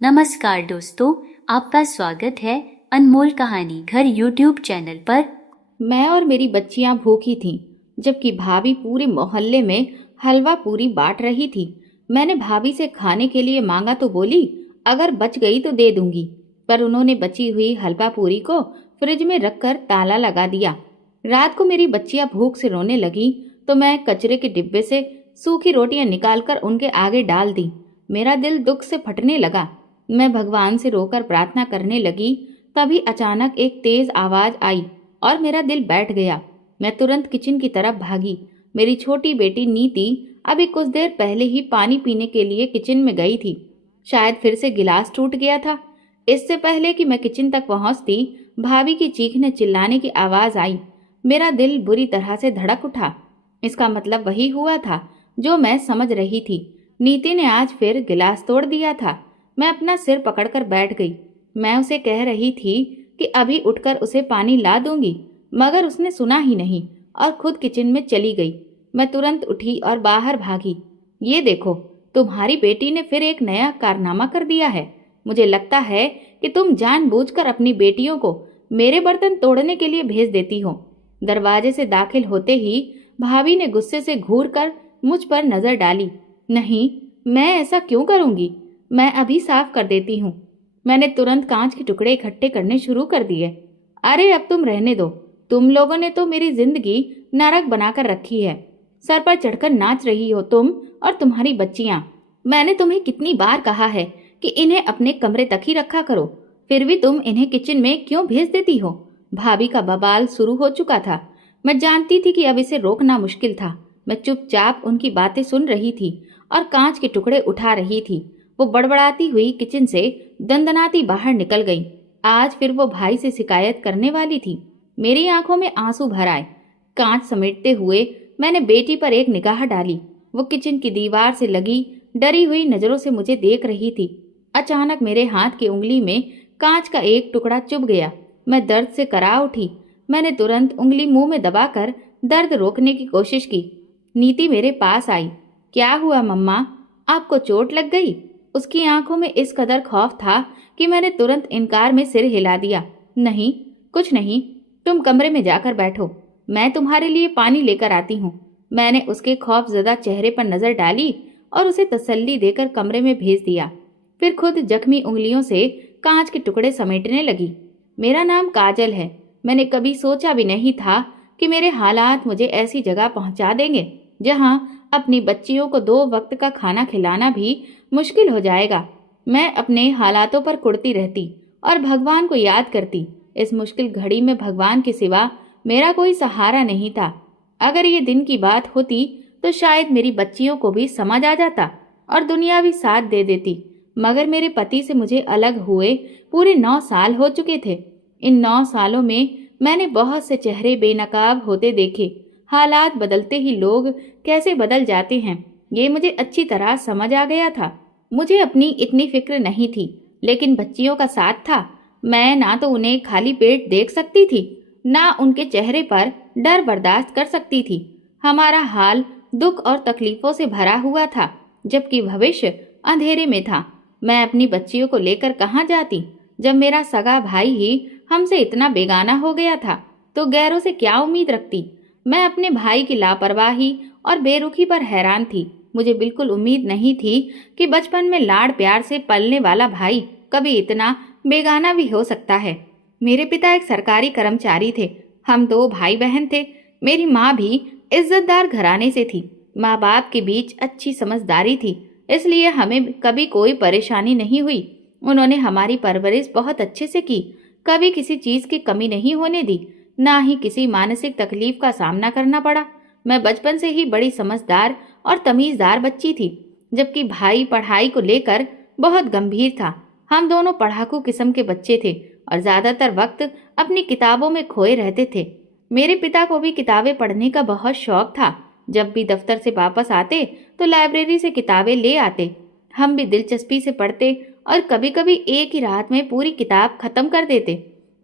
नमस्कार दोस्तों, आपका स्वागत है अनमोल कहानी घर यूट्यूब चैनल पर। मैं और मेरी बच्चियां भूखी थीं, जबकि भाभी पूरे मोहल्ले में हलवा पूरी बांट रही थी। मैंने भाभी से खाने के लिए मांगा तो बोली अगर बच गई तो दे दूंगी, पर उन्होंने बची हुई हलवा पूरी को फ्रिज में रखकर ताला लगा दिया। रात को मेरी बच्चियां भूख से रोने लगी तो मैं कचरे के डिब्बे से सूखी रोटियां निकालकर उनके आगे डाल दी। मेरा दिल दुख से फटने लगा। मैं भगवान से रोकर प्रार्थना करने लगी, तभी अचानक एक तेज आवाज आई और मेरा दिल बैठ गया। मैं तुरंत किचन की तरफ भागी। मेरी छोटी बेटी नीति अभी कुछ देर पहले ही पानी पीने के लिए किचन में गई थी। शायद फिर से गिलास टूट गया था। इससे पहले कि मैं किचन तक पहुंचती, भाभी की चीखने चिल्लाने की आवाज आई। मेरा दिल बुरी तरह से धड़क उठा। इसका मतलब वही हुआ था जो मैं समझ रही थी। नीति ने आज फिर गिलास तोड़ दिया था। मैं अपना सिर पकड़कर बैठ गई। मैं उसे कह रही थी कि अभी उठकर उसे पानी ला दूंगी, मगर उसने सुना ही नहीं और खुद किचन में चली गई। मैं तुरंत उठी और बाहर भागी। ये देखो, तुम्हारी बेटी ने फिर एक नया कारनामा कर दिया है। मुझे लगता है कि तुम जानबूझकर अपनी बेटियों को मेरे बर्तन तोड़ने के लिए भेज देती हो। दरवाजे से दाखिल होते ही भाभी ने गुस्से से घूर कर मुझ पर नजर डाली। नहीं, मैं ऐसा क्यों करूंगी? मैं अभी साफ कर देती हूँ। मैंने तुरंत कांच के टुकड़े इकट्ठे करने शुरू कर दिए। अरे अब तुम रहने दो। तुम लोगों ने तो मेरी जिंदगी नरक बनाकर रखी है। सर पर चढ़कर नाच रही हो तुम और तुम्हारी बच्चियां। मैंने तुम्हें कितनी बार कहा है कि इन्हें अपने कमरे तक ही रखा करो, फिर भी तुम इन्हें किचन में क्यों भेज देती हो? भाभी का बवाल शुरू हो चुका था। मैं जानती थी कि अब इसे रोकना मुश्किल था। मैं चुपचाप उनकी बातें सुन रही थी और कांच के टुकड़े उठा रही थी। वो बड़बड़ाती हुई किचन से दंदनाती बाहर निकल गई। आज फिर वो भाई से शिकायत करने वाली थी। मेरी आंखों में आंसू भर आए। कांच समेटते हुए मैंने बेटी पर एक निगाह डाली। वो किचन की दीवार से लगी डरी हुई नजरों से मुझे देख रही थी। अचानक मेरे हाथ की उंगली में कांच का एक टुकड़ा चुभ गया। मैं दर्द से करा उठी। मैंने तुरंत उंगली मुंह में दबाकर दर्द रोकने की कोशिश की। नीति मेरे पास आई। क्या हुआ मम्मा, आपको चोट लग गई? उसकी आंखों में इस कदर खौफ था कि मैंने तुरंत इनकार में सिर हिला दिया। नहीं, कुछ नहीं, तुम कमरे में जाकर बैठो, मैं तुम्हारे लिए पानी लेकर आती हूँ। मैंने उसके खौफजदा चेहरे पर नजर डाली और उसे तसल्ली देकर कमरे में भेज दिया। फिर खुद जख्मी उंगलियों से कांच के टुकड़े समेटने लगी। मेरा नाम काजल है। मैंने कभी सोचा भी नहीं था कि मेरे हालात मुझे ऐसी जगह पहुंचा देंगे जहां अपनी बच्चियों को 2 वक्त का खाना खिलाना भी मुश्किल हो जाएगा। मैं अपने हालातों पर कुढ़ती रहती और भगवान को याद करती। इस मुश्किल घड़ी में भगवान के सिवा मेरा कोई सहारा नहीं था। अगर ये दिन की बात होती तो शायद मेरी बच्चियों को भी समझ आ जाता और दुनिया भी साथ दे देती। मगर मेरे पति से मुझे अलग हुए पूरे 9 साल हो चुके थे। इन 9 सालों में मैंने बहुत से चेहरे बेनकाब होते देखे। हालात बदलते ही लोग कैसे बदल जाते हैं, ये मुझे अच्छी तरह समझ आ गया था। मुझे अपनी इतनी फिक्र नहीं थी, लेकिन बच्चियों का साथ था। मैं ना तो उन्हें खाली पेट देख सकती थी, ना उनके चेहरे पर डर बर्दाश्त कर सकती थी। हमारा हाल दुख और तकलीफों से भरा हुआ था, जबकि भविष्य अंधेरे में था। मैं अपनी बच्चियों को लेकर कहाँ जाती? जब मेरा सगा भाई ही हमसे इतना बेगाना हो गया था, तो गैरों से क्या उम्मीद रखती? मैं अपने भाई की लापरवाही और बेरुखी पर हैरान थी। मुझे बिल्कुल उम्मीद नहीं थी कि बचपन में लाड़ प्यार से पलने वाला भाई कभी इतना बेगाना भी हो सकता है। मेरे पिता एक सरकारी कर्मचारी थे। हम 2 भाई बहन थे। मेरी माँ भी इज्जतदार घराने से थी। माँ बाप के बीच अच्छी समझदारी थी, इसलिए हमें कभी कोई परेशानी नहीं हुई। उन्होंने हमारी परवरिश बहुत अच्छे से की, कभी किसी चीज की कमी नहीं होने दी, ना ही किसी मानसिक तकलीफ का सामना करना पड़ा। मैं बचपन से ही बड़ी समझदार और तमीजदार बच्ची थी, जबकि भाई पढ़ाई को लेकर बहुत गंभीर था। हम दोनों पढ़ाकू किस्म के बच्चे थे और ज्यादातर वक्त अपनी किताबों में खोए रहते थे। मेरे पिता को भी किताबें पढ़ने का बहुत शौक था। जब भी दफ्तर से वापस आते तो लाइब्रेरी से किताबें ले आते। हम भी दिलचस्पी से पढ़ते और कभी कभी एक ही रात में पूरी किताब खत्म कर देते।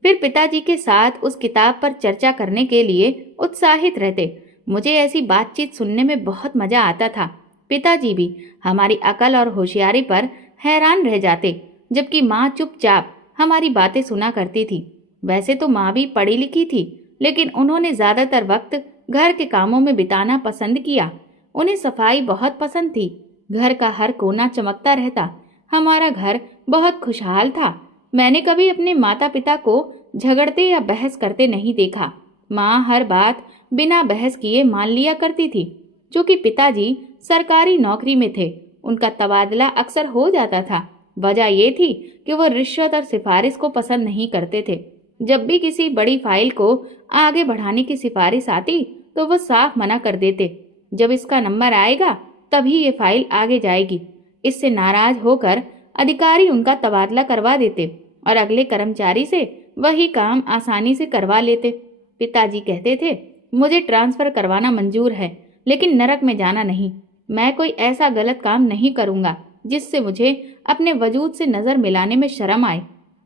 फिर पिताजी के साथ उस किताब पर चर्चा करने के लिए उत्साहित रहते। मुझे ऐसी बातचीत सुनने में बहुत मजा आता था। पिताजी भी हमारी अकल और होशियारी पर हैरान रह जाते। जबकि माँ चुपचाप हमारी बातें सुना करती थी। वैसे तो माँ भी पढ़ी लिखी थी, लेकिन उन्होंने ज्यादातर वक्त घर के कामों में बिताना पसंद किया। उन्हें सफाई बहुत पसंद थी। घर का हर कोना चमकता रहता। हमारा घर बहुत खुशहाल था। मैंने कभी अपने माता पिता को झगड़ते या बहस करते नहीं देखा। माँ हर बात बिना बहस किए मान लिया करती थी। चूंकि पिताजी सरकारी नौकरी में थे, उनका तबादला अक्सर हो जाता था। वजह ये थी कि वो रिश्वत और सिफारिश को पसंद नहीं करते थे। जब भी किसी बड़ी फाइल को आगे बढ़ाने की सिफारिश आती तो वो साफ मना कर देते, जब इसका नंबर आएगा तभी ये फाइल आगे जाएगी। इससे नाराज होकर अधिकारी उनका तबादला करवा देते और अगले कर्मचारी से वही काम आसानी से करवा लेते। पिताजी कहते थे, मुझे ट्रांसफर करवाना मंजूर है, लेकिन नरक में जाना नहीं। मैं कोई ऐसा गलत काम नहीं करूंगा जिससे मुझे अपने वजूद से नजर मिलाने में शर्म आए।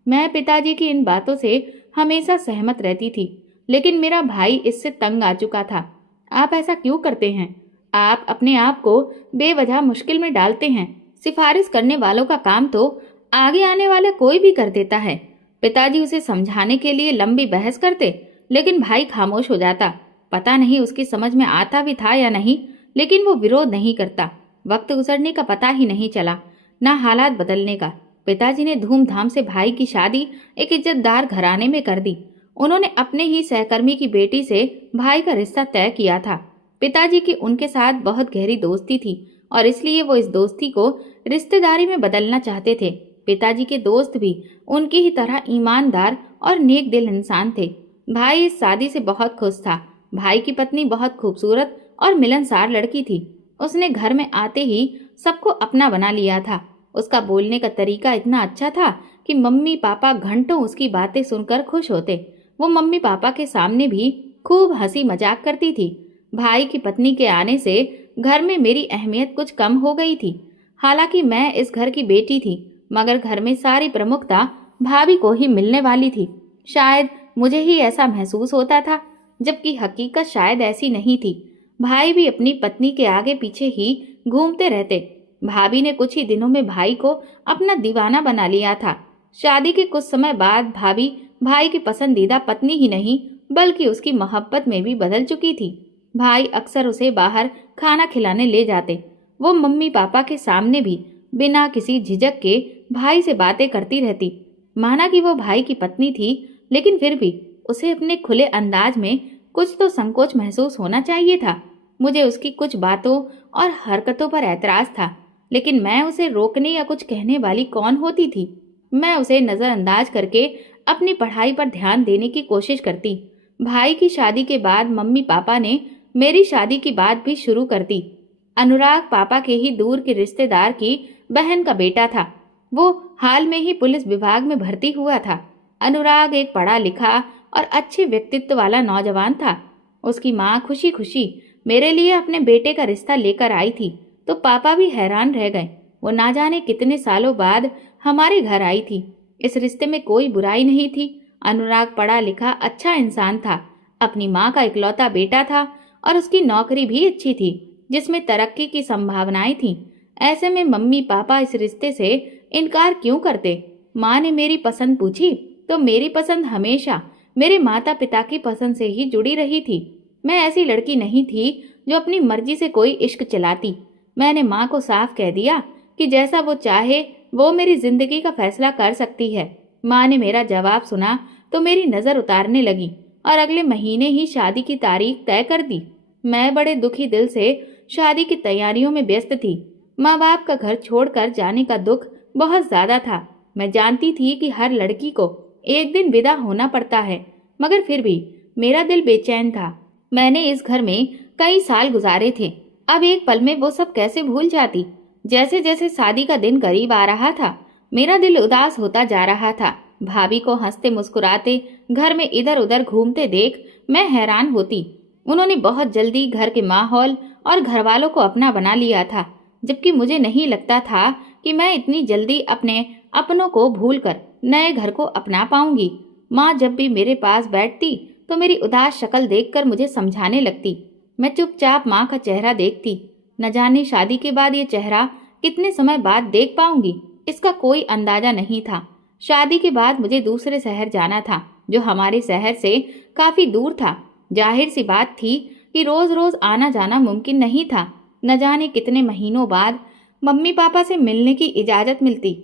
मैं पिताजी की इन बातों से हमेशा सहमत रहती थी, लेकिन मेरा भाई इससे तंग आ चुका था। आप ऐसा क्यों करते हैं? आप अपने आप को बेवजह मुश्किल में डालते हैं। सिफारिश करने वालों का काम तो आगे आने वाला कोई भी कर देता है। पिताजी उसे समझाने के लिए लंबी बहस करते, लेकिन भाई खामोश हो जाता। पता नहीं उसकी समझ में आता भी था या नहीं, लेकिन वो विरोध नहीं करता। वक्त गुजरने का पता ही नहीं चला, ना हालात बदलने का। पिताजी ने धूमधाम से भाई की शादी एक इज्जतदार घराने में कर दी। उन्होंने अपने ही सहकर्मी की बेटी से भाई का रिश्ता तय किया था। पिताजी की उनके साथ बहुत गहरी दोस्ती थी और इसलिए वो इस दोस्ती को रिश्तेदारी में बदलना चाहते थे। पिताजी के दोस्त भी उनकी ही तरह ईमानदार और नेक दिल इंसान थे। भाई इस शादी से बहुत खुश था। भाई की पत्नी बहुत खूबसूरत और मिलनसार लड़की थी। उसने घर में आते ही सबको अपना बना लिया था। उसका बोलने का तरीका इतना अच्छा था कि मम्मी पापा घंटों उसकी बातें सुनकर खुश होते। वो मम्मी पापा के सामने भी खूब हंसी मजाक करती थी। भाई की पत्नी के आने से घर में मेरी अहमियत कुछ कम हो गई थी। हालांकि मैं इस घर की बेटी थी, मगर घर में सारी प्रमुखता भाभी को ही मिलने वाली थी। शायद मुझे ही ऐसा महसूस होता था, जबकि हकीकत शायद ऐसी नहीं थी। भाई भी अपनी पत्नी के आगे पीछे ही घूमते रहते। भाभी ने कुछ ही दिनों में भाई को अपना दीवाना बना लिया था। शादी के कुछ समय बाद भाभी भाई की पसंदीदा पत्नी ही नहीं, बल्कि उसकी मोहब्बत में भी बदल चुकी थी। भाई अक्सर उसे बाहर खाना खिलाने ले जाते। वो मम्मी पापा के सामने भी बिना किसी झिझक के भाई से बातें करती रहती। माना कि वो भाई की पत्नी थी, लेकिन फिर भी उसे अपने खुले अंदाज में कुछ तो संकोच महसूस होना चाहिए था। मुझे उसकी कुछ बातों और हरकतों पर ऐतराज था, लेकिन मैं उसे रोकने या कुछ कहने वाली कौन होती थी। मैं उसे नज़रअंदाज करके अपनी पढ़ाई पर ध्यान देने की कोशिश करती। भाई की शादी के बाद मम्मी पापा ने मेरी शादी की बात भी शुरू कर दी। अनुराग पापा के ही दूर के रिश्तेदार की बहन का बेटा था। वो हाल में ही पुलिस विभाग में भर्ती हुआ था। अनुराग एक पढ़ा लिखा और अच्छे व्यक्तित्व वाला नौजवान था। उसकी माँ खुशी खुशी मेरे लिए अपने बेटे का रिश्ता लेकर आई थी, तो पापा भी हैरान रह गए। वो ना जाने कितने सालों बाद हमारे घर आई थी। इस रिश्ते में कोई बुराई नहीं थी। अनुराग पढ़ा लिखा अच्छा इंसान था, अपनी माँ का इकलौता बेटा था और उसकी नौकरी भी अच्छी थी, जिसमें तरक्की की संभावनाएं थीं। ऐसे में मम्मी पापा इस रिश्ते से इनकार क्यों करते? माँ ने मेरी पसंद पूछी तो मेरी पसंद हमेशा मेरे माता पिता की पसंद से ही जुड़ी रही थी। मैं ऐसी लड़की नहीं थी जो अपनी मर्जी से कोई इश्क चलाती। मैंने माँ को साफ कह दिया कि जैसा वो चाहे वो मेरी जिंदगी का फैसला कर सकती है। माँ ने मेरा जवाब सुना तो मेरी नज़र उतारने लगी और अगले महीने ही शादी की तारीख तय कर दी। मैं बड़े दुखी दिल से शादी की तैयारियों में व्यस्त थी। माँ बाप का घर छोड़कर जाने का दुख बहुत ज्यादा था। मैं जानती थी कि हर लड़की को एक दिन विदा होना पड़ता है, मगर फिर भी मेरा दिल बेचैन था। मैंने इस घर में कई साल गुजारे थे। अब एक पल में वो सब कैसे भूल जाती। जैसे जैसे शादी का दिन करीब आ रहा था, मेरा दिल उदास होता जा रहा था। भाभी को हंसते मुस्कुराते घर में इधर उधर घूमते देख मैं हैरान होती। उन्होंने बहुत जल्दी घर के माहौल और घर वालों को अपना बना लिया था, जबकि मुझे नहीं लगता था कि मैं इतनी जल्दी अपने अपनों को भूलकर नए घर को अपना पाऊंगी। माँ जब भी मेरे पास बैठती तो मेरी उदास शक्ल देखकर मुझे समझाने लगती। मैं चुपचाप माँ का चेहरा देखती। न जाने शादी के बाद ये चेहरा कितने समय बाद देख पाऊंगी। इसका कोई अंदाजा नहीं था। शादी के बाद मुझे दूसरे शहर जाना था, जो हमारे शहर से काफी दूर था। जाहिर सी बात थी कि रोज रोज आना जाना मुमकिन नहीं था। न जाने कितने महीनों बाद मम्मी पापा से मिलने की इजाजत मिलती।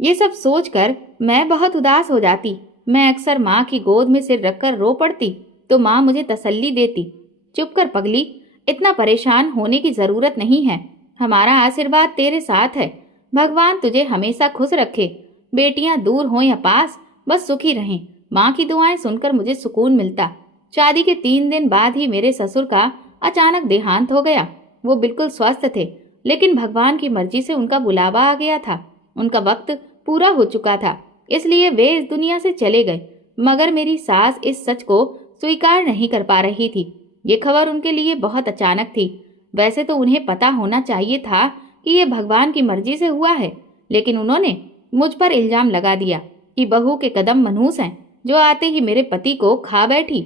ये सब सोचकर मैं बहुत उदास हो जाती। मैं अक्सर माँ की गोद में सिर रखकर रो पड़ती तो माँ मुझे तसल्ली देती, चुप कर पगली, इतना परेशान होने की जरूरत नहीं है। हमारा आशीर्वाद तेरे साथ है। भगवान तुझे हमेशा खुश रखे। बेटियां दूर हों या पास, बस सुखी रहें। माँ की दुआएं सुनकर मुझे सुकून मिलता। शादी के 3 दिन बाद ही मेरे ससुर का अचानक देहांत हो गया। वो बिल्कुल स्वस्थ थे, लेकिन भगवान की मर्जी से उनका बुलावा आ गया था। उनका वक्त पूरा हो चुका था, इसलिए वे इस दुनिया से चले गए। मगर मेरी सास इस सच को स्वीकार नहीं कर पा रही थी। ये खबर उनके लिए बहुत अचानक थी। वैसे तो उन्हें पता होना चाहिए था कि ये भगवान की मर्जी से हुआ है, लेकिन उन्होंने मुझ पर इल्जाम लगा दिया कि बहू के कदम मनहूस हैं, जो आते ही मेरे पति को खा बैठी।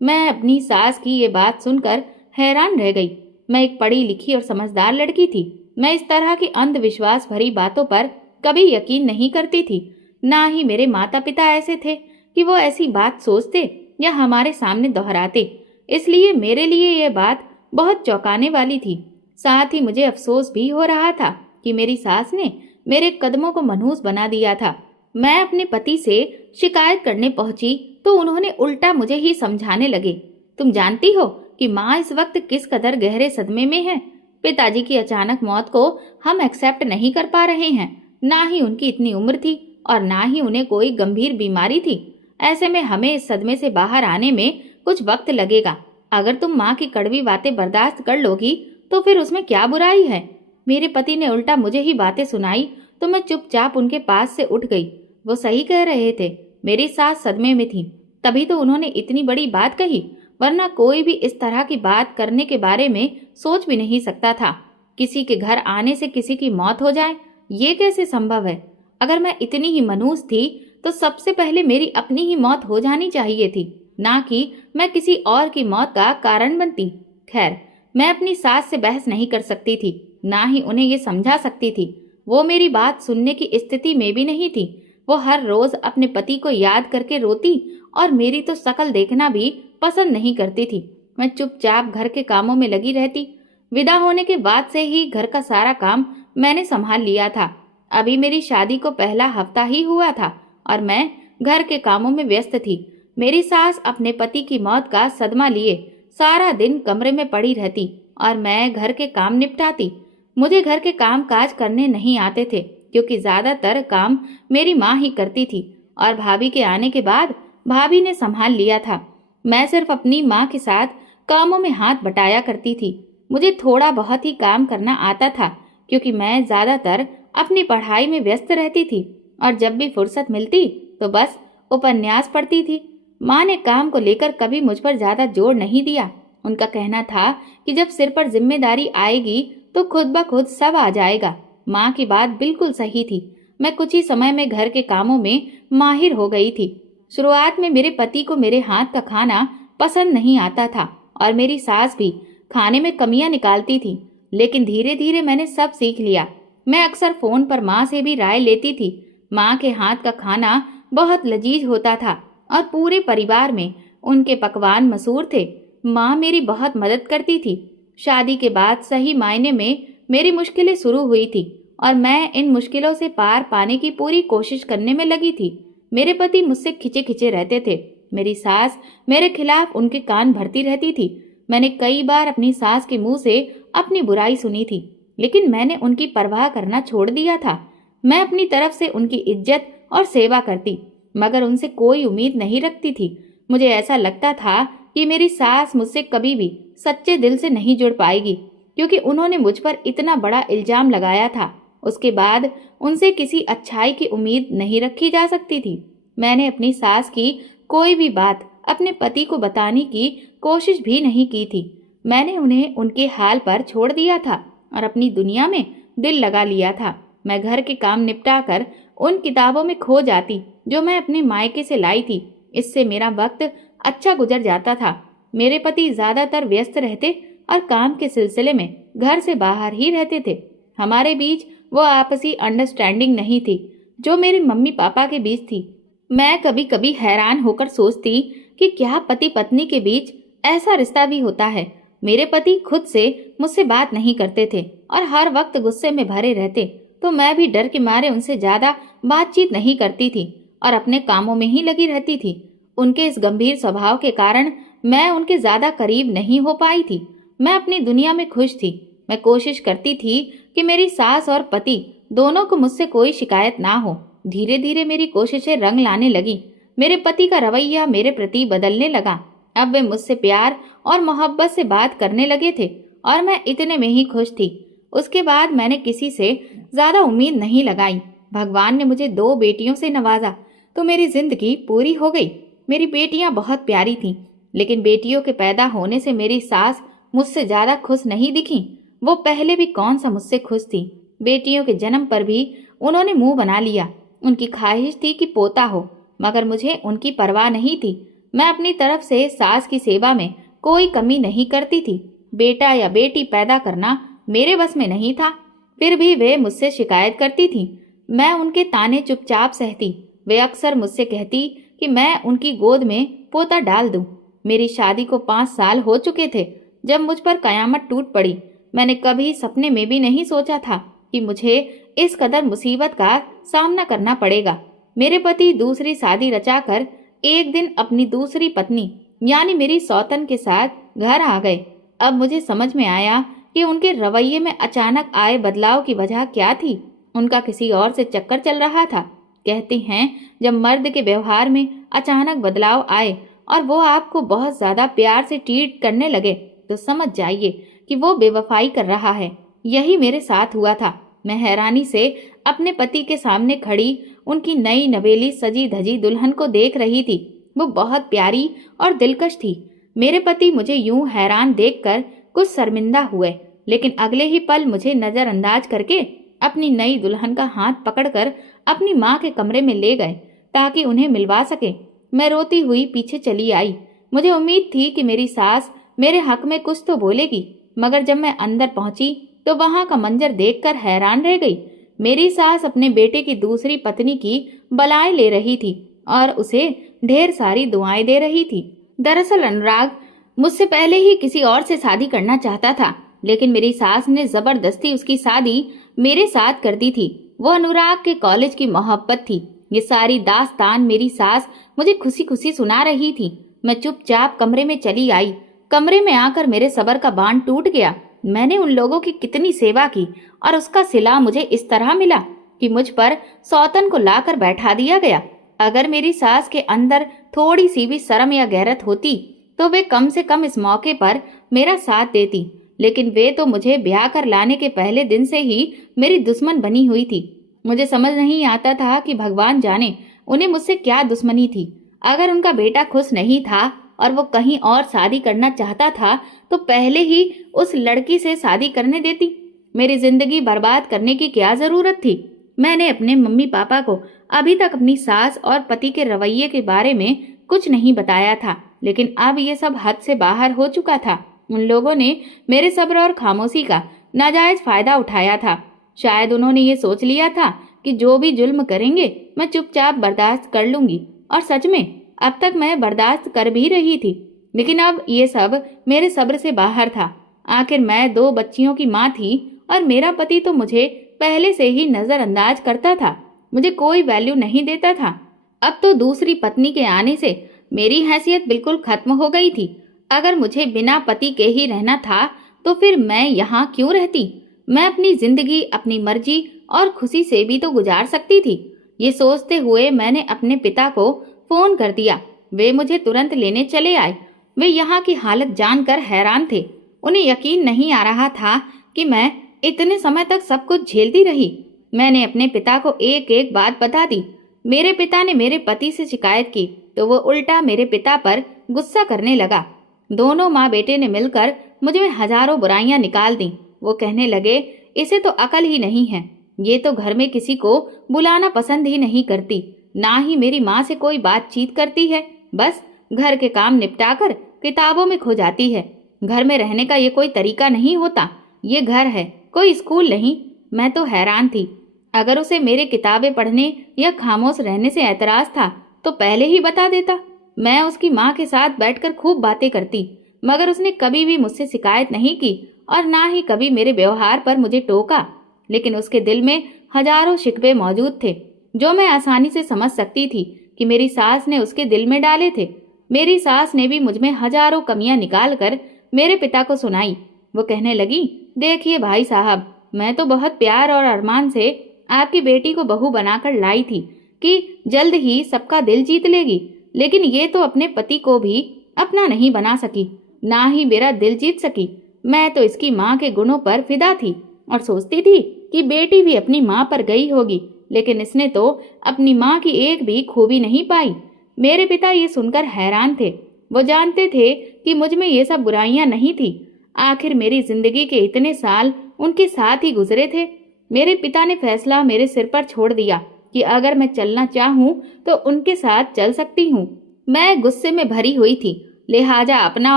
मैं अपनी सास की ये बात सुनकर हैरान रह गई। मैं एक पढ़ी लिखी और समझदार लड़की थी। मैं इस तरह की अंधविश्वास भरी बातों पर कभी यकीन नहीं करती थी। ना ही मेरे माता पिता ऐसे थे कि वो ऐसी बात सोचते या हमारे सामने दोहराते। इसलिए मेरे लिए यह बात बहुत चौंकाने वाली थी। साथ ही मुझे अफसोस भी हो रहा था कि मेरी सास ने मेरे कदमों को मनहूस बना दिया था। मैं अपने पति से शिकायत करने पहुंची तो उन्होंने उल्टा मुझे ही समझाने लगे। तुम जानती हो कि माँ इस वक्त किस कदर गहरे सदमे में है। पिताजी की अचानक मौत को हम एक्सेप्ट नहीं कर पा रहे हैं। ना ही उनकी इतनी उम्र थी और ना ही उन्हें कोई गंभीर बीमारी थी। ऐसे में हमें इस सदमे से बाहर आने में कुछ वक्त लगेगा। अगर तुम माँ की कड़वी बातें बर्दाश्त कर लोगी तो फिर उसमें क्या बुराई है। मेरे पति ने उल्टा मुझे ही बातें सुनाई तो मैं चुपचाप उनके पास से उठ गई। वो सही कह रहे थे, मेरी सास सदमे में थी, तभी तो उन्होंने इतनी बड़ी बात कही, वरना कोई भी इस तरह की बात करने के बारे में सोच भी नहीं सकता था। किसी के घर आने से किसी की मौत हो जाए, ये कैसे संभव है। अगर मैं इतनी ही मनहूस थी तो सबसे पहले मेरी अपनी ही मौत हो जानी चाहिए थी, ना कि मैं किसी और की मौत का कारण बनती। खैर, मैं अपनी सास से बहस नहीं कर सकती थी, ना ही उन्हें ये समझा सकती थी। वो मेरी बात सुनने की स्थिति में भी नहीं थी। वो हर रोज अपने पति को याद करके रोती और मेरी तो शक्ल देखना भी पसंद नहीं करती थी। मैं चुपचाप घर के कामों में लगी रहती। विदा होने के बाद से ही घर का सारा काम मैंने संभाल लिया था। अभी मेरी शादी को पहला हफ्ता ही हुआ था और मैं घर के कामों में व्यस्त थी। मेरी सास अपने पति की मौत का सदमा लिए सारा दिन कमरे में पड़ी रहती और मैं घर के काम निपटाती। मुझे घर के काम काज करने नहीं आते थे, क्योंकि ज्यादातर काम मेरी माँ ही करती थी और भाभी के आने के बाद भाभी ने संभाल लिया था। मैं सिर्फ अपनी माँ के साथ कामों में हाथ बटाया करती थी। मुझे थोड़ा बहुत ही काम करना आता था, क्योंकि मैं ज्यादातर अपनी पढ़ाई में व्यस्त रहती थी और जब भी फुर्सत मिलती तो बस उपन्यास पढ़ती थी। माँ ने काम को लेकर कभी मुझ पर ज्यादा जोर नहीं दिया। उनका कहना था कि जब सिर पर जिम्मेदारी आएगी तो खुद ब खुद सब आ जाएगा। माँ की बात बिल्कुल सही थी। मैं कुछ ही समय में घर के कामों में माहिर हो गई थी। शुरुआत में मेरे पति को मेरे हाथ का खाना पसंद नहीं आता था और मेरी सास भी खाने में कमियां निकालती थी, लेकिन धीरे धीरे मैंने सब सीख लिया। मैं अक्सर फोन पर माँ से भी राय लेती थी। माँ के हाथ का खाना बहुत लजीज होता था और पूरे परिवार में उनके पकवान मशहूर थे। माँ मेरी बहुत मदद करती थी। शादी के बाद सही मायने में मेरी मुश्किलें शुरू हुई थी और मैं इन मुश्किलों से पार पाने की पूरी कोशिश करने में लगी थी। मेरे पति मुझसे खिंचे खिंचे रहते थे। मेरी सास मेरे खिलाफ उनके कान भरती रहती थी। मैंने कई बार अपनी सास के मुंह से अपनी बुराई सुनी थी, लेकिन मैंने उनकी परवाह करना छोड़ दिया था। मैं अपनी तरफ से उनकी इज्जत और सेवा करती, मगर उनसे कोई उम्मीद नहीं रखती थी। मुझे ऐसा लगता था कि मेरी सास मुझसे कभी भी सच्चे दिल से नहीं जुड़ पाएगी, क्योंकि उन्होंने मुझ पर इतना बड़ा इल्जाम लगाया था। उसके बाद उनसे किसी अच्छाई की उम्मीद नहीं रखी जा सकती थी। मैंने अपनी सास की कोई भी बात अपने पति को बताने की कोशिश भी नहीं की थी। मैंने उन्हें उनके हाल पर छोड़ दिया था और अपनी दुनिया में दिल लगा लिया था। मैं घर के काम निपटा कर उन किताबों में खो जाती जो मैं अपने मायके से लाई थी। इससे मेरा वक्त अच्छा गुजर जाता था। मेरे पति ज्यादातर व्यस्त रहते और काम के सिलसिले में घर से बाहर ही रहते थे। हमारे बीच वो आपसी अंडरस्टैंडिंग नहीं थी जो मेरे मम्मी पापा के बीच थी। मैं कभी कभी हैरान होकर सोचती कि क्या पति पत्नी के बीच ऐसा रिश्ता भी होता है। मेरे पति खुद से मुझसे बात नहीं करते थे और हर वक्त गुस्से में भरे रहते, तो मैं भी डर के मारे उनसे ज्यादा बातचीत नहीं करती थी और अपने कामों में ही लगी रहती थी। उनके इस गंभीर स्वभाव के कारण मैं उनके ज्यादा करीब नहीं हो पाई थी। मैं अपनी दुनिया में खुश थी। मैं कोशिश करती थी कि मेरी सास और पति दोनों को मुझसे कोई शिकायत ना हो। धीरे धीरे मेरी कोशिशें रंग लाने लगी। मेरे पति का रवैया मेरे प्रति बदलने लगा। अब वे मुझसे प्यार और मोहब्बत से बात करने लगे थे और मैं इतने में ही खुश थी। उसके बाद मैंने किसी से ज्यादा उम्मीद नहीं लगाई। भगवान ने मुझे 2 बेटियों से नवाजा तो मेरी जिंदगी पूरी हो गई। मेरी बेटियां बहुत प्यारी थीं, लेकिन बेटियों के पैदा होने से मेरी सास मुझसे ज्यादा खुश नहीं दिखी। वो पहले भी कौन सा मुझसे खुश थी। बेटियों के जन्म पर भी उन्होंने मुंह बना लिया। उनकी ख्वाहिश थी कि पोता हो, मगर मुझे उनकी परवाह नहीं थी। मैं अपनी तरफ से सास की सेवा में कोई कमी नहीं करती थी। बेटा या बेटी पैदा करना मेरे बस में नहीं था, फिर भी वे मुझसे शिकायत करती थी। मैं उनके ताने चुपचाप सहती। वे अक्सर मुझसे कहती कि मैं उनकी गोद में पोता डाल दूं। मेरी शादी को 5 साल हो चुके थे जब मुझ पर कयामत टूट पड़ी। मैंने कभी सपने में भी नहीं सोचा था कि मुझे इस कदर मुसीबत का सामना करना पड़ेगा। मेरे पति दूसरी शादी रचाकर एक दिन अपनी दूसरी पत्नी यानी मेरी सौतन के साथ घर आ गए। अब मुझे समझ में आया कि उनके रवैये में अचानक आए बदलाव की वजह क्या थी। उनका किसी और से चक्कर चल रहा था। कहते हैं जब मर्द के व्यवहार में अचानक बदलाव आए और वो आपको बहुत ज्यादा प्यार से ट्रीट करने लगे तो समझ जाइए कि वो बेवफाई कर रहा है। यही मेरे साथ हुआ था। मैं हैरानी से अपने पति के सामने खड़ी उनकी नई नवेली सजी धजी दुल्हन को देख रही थी। वो बहुत प्यारी और दिलकश थी। मेरे पति मुझे यूं हैरान देखकर कुछ शर्मिंदा हुए, लेकिन अगले ही पल मुझे नजरअंदाज करके अपनी नई दुल्हन का हाथ पकड़कर अपनी माँ के कमरे में ले गए ताकि उन्हें मिलवा सके। मैं रोती हुई पीछे चली आई। मुझे उम्मीद थी कि मेरी सास मेरे हक में कुछ तो बोलेगी, मगर जब मैं अंदर पहुंची तो वहां का मंजर देखकर हैरान रह गई। मेरी सास अपने बेटे की दूसरी पत्नी की बलाएं ले रही थी और उसे ढेर सारी दुआएं दे रही थी। दरअसल अनुराग मुझसे पहले ही किसी और से शादी करना चाहता था, लेकिन मेरी सास ने जबरदस्ती उसकी शादी मेरे साथ कर दी थी। वो अनुराग के कॉलेज की मोहब्बत थी। ये सारी दास्तान मेरी सास मुझे खुशी खुशी सुना रही थी। मैं चुपचाप कमरे में चली आई। कमरे में आकर मेरे सब्र का बांध टूट गया। मैंने उन लोगों की कितनी सेवा की और उसका सिला मुझे इस तरह मिला कि मुझ पर सौतन को लाकर बैठा दिया गया। अगर मेरी सास के अंदर थोड़ी सी भी शर्म या गैरत होती तो वे कम से कम इस मौके पर मेरा साथ देती, लेकिन वे तो मुझे ब्याह कर लाने के पहले दिन से ही मेरी दुश्मन बनी हुई थी। मुझे समझ नहीं आता था कि भगवान जाने उन्हें मुझसे क्या दुश्मनी थी। अगर उनका बेटा खुश नहीं था और वो कहीं और शादी करना चाहता था तो पहले ही उस लड़की से शादी करने देती। मेरी जिंदगी बर्बाद करने की क्या जरूरत थी। मैंने अपने मम्मी पापा को अभी तक अपनी सास और पति के रवैये के बारे में कुछ नहीं बताया था, लेकिन अब ये सब हद से बाहर हो चुका था। उन लोगों ने मेरे सब्र और खामोशी का नाजायज फायदा उठाया था। शायद उन्होंने ये सोच लिया था कि जो भी जुल्म करेंगे मैं चुपचाप बर्दाश्त कर लूंगी, और सच में अब तक मैं बर्दाश्त कर भी रही थी। लेकिन अब ये सब मेरे सब्र से बाहर था। आखिर मैं 2 बच्चियों की माँ थी और मेरा पति तो मुझे पहले से ही नजरअंदाज करता था, मुझे कोई वैल्यू नहीं देता था। अब तो दूसरी पत्नी के आने से मेरी हैसियत बिल्कुल खत्म हो गई थी। अगर मुझे बिना पति के ही रहना था तो फिर मैं यहाँ क्यों रहती। मैं अपनी जिंदगी अपनी मर्जी और खुशी से भी तो गुजार सकती थी। ये सोचते हुए मैंने अपने पिता को फोन कर दिया। वे मुझे तुरंत लेने चले आए। वे यहाँ की हालत जानकर हैरान थे। उन्हें यकीन नहीं आ रहा था कि मैं इतने समय तक सब कुछ झेलती रही। मैंने अपने पिता को एक एक बात बता दी। मेरे पिता ने मेरे पति से शिकायत की तो वो उल्टा मेरे पिता पर गुस्सा करने लगा। दोनों माँ बेटे ने मिलकर मुझे में हजारों बुराइयां निकाल दी। वो कहने लगे, इसे तो अकल ही नहीं है, ये तो घर में किसी को बुलाना पसंद ही नहीं करती, ना ही मेरी माँ से कोई बातचीत करती है, बस घर के काम निपटाकर किताबों में खो जाती है। घर में रहने का ये कोई तरीका नहीं होता। ये घर है, कोई स्कूल नहीं। मैं तो हैरान थी। अगर उसे मेरे किताबें पढ़ने या खामोश रहने से ऐतराज था तो पहले ही बता देता। मैं उसकी माँ के साथ बैठकर खूब बातें करती, मगर उसने कभी भी मुझसे शिकायत नहीं की और ना ही कभी मेरे व्यवहार पर मुझे टोका। लेकिन उसके दिल में हजारों शिकवे मौजूद थे, जो मैं आसानी से समझ सकती थी कि मेरी सास ने उसके दिल में डाले थे। मेरी सास ने भी मुझमें हजारों कमियां निकाल कर मेरे पिता को सुनाई। वो कहने लगी, देखिए भाई साहब, मैं तो बहुत प्यार और अरमान से आपकी बेटी को बहू बनाकर लाई थी कि जल्द ही सबका दिल जीत लेगी, लेकिन ये तो अपने पति को भी अपना नहीं बना सकी, ना ही मेरा दिल जीत सकी। मैं तो इसकी माँ के गुणों पर फिदा थी और सोचती थी कि बेटी भी अपनी माँ पर गई होगी, लेकिन इसने तो अपनी माँ की एक भी खूबी नहीं पाई। मेरे पिता ये सुनकर हैरान थे। वो जानते थे कि मुझ में ये सब बुराइयां नहीं थी। आखिर मेरी जिंदगी के इतने साल उनके साथ ही गुजरे थे। मेरे पिता ने फैसला मेरे सिर पर छोड़ दिया कि अगर मैं चलना चाहूँ तो उनके साथ चल सकती हूँ। मैं गुस्से में भरी हुई थी, लिहाजा अपना